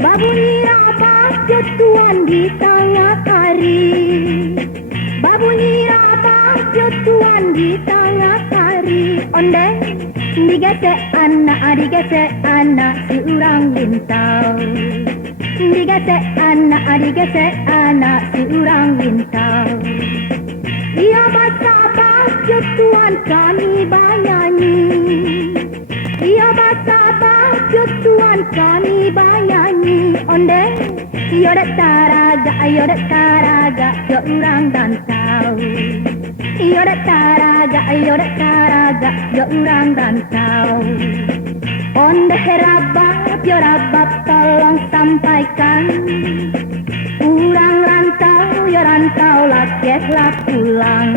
Babunyi rapat jotuan di tengah hari. Babunyi rapat jotuan di tengah hari. Onde digesek anak seorang lintau. Digesek anak seorang lintau. Ia basah jotuan kami banyanyi. Ia basah jotuan kami banyanyi. Onde yodet taraga yo urang dantau. Yodet taraga yo urang dantau. Onde rabab yo rabab tolong sampaikan. Urang rantau yo rantau lakeslah pulang.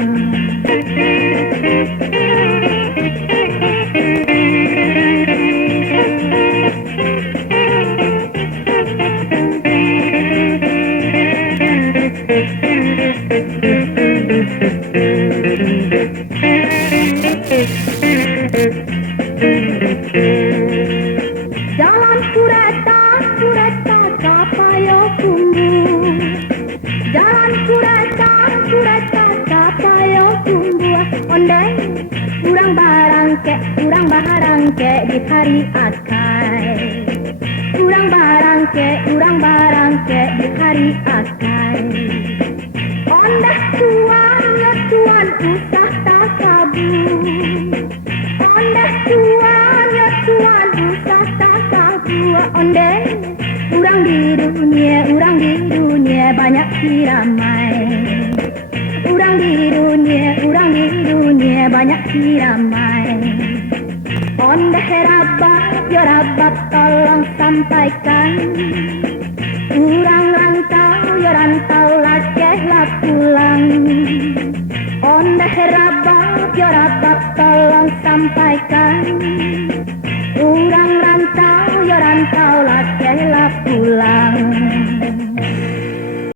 Jalan kureta kapayo kumbu. Jalan kureta kapayo kumbu. Onde urang barangke di hari akai. Urang barangke di hari akai. Onde tuan usah tak kabur. Onde tuan usah tak kabur. Onde urang di dunia banyak diramai. Urang di dunia banyak diramai. Onde rabab yo rabab tolong sampaikan. Urang rantau yo rantau lakeslah pulang. Onde rabab yo rabab tolong sampaikan.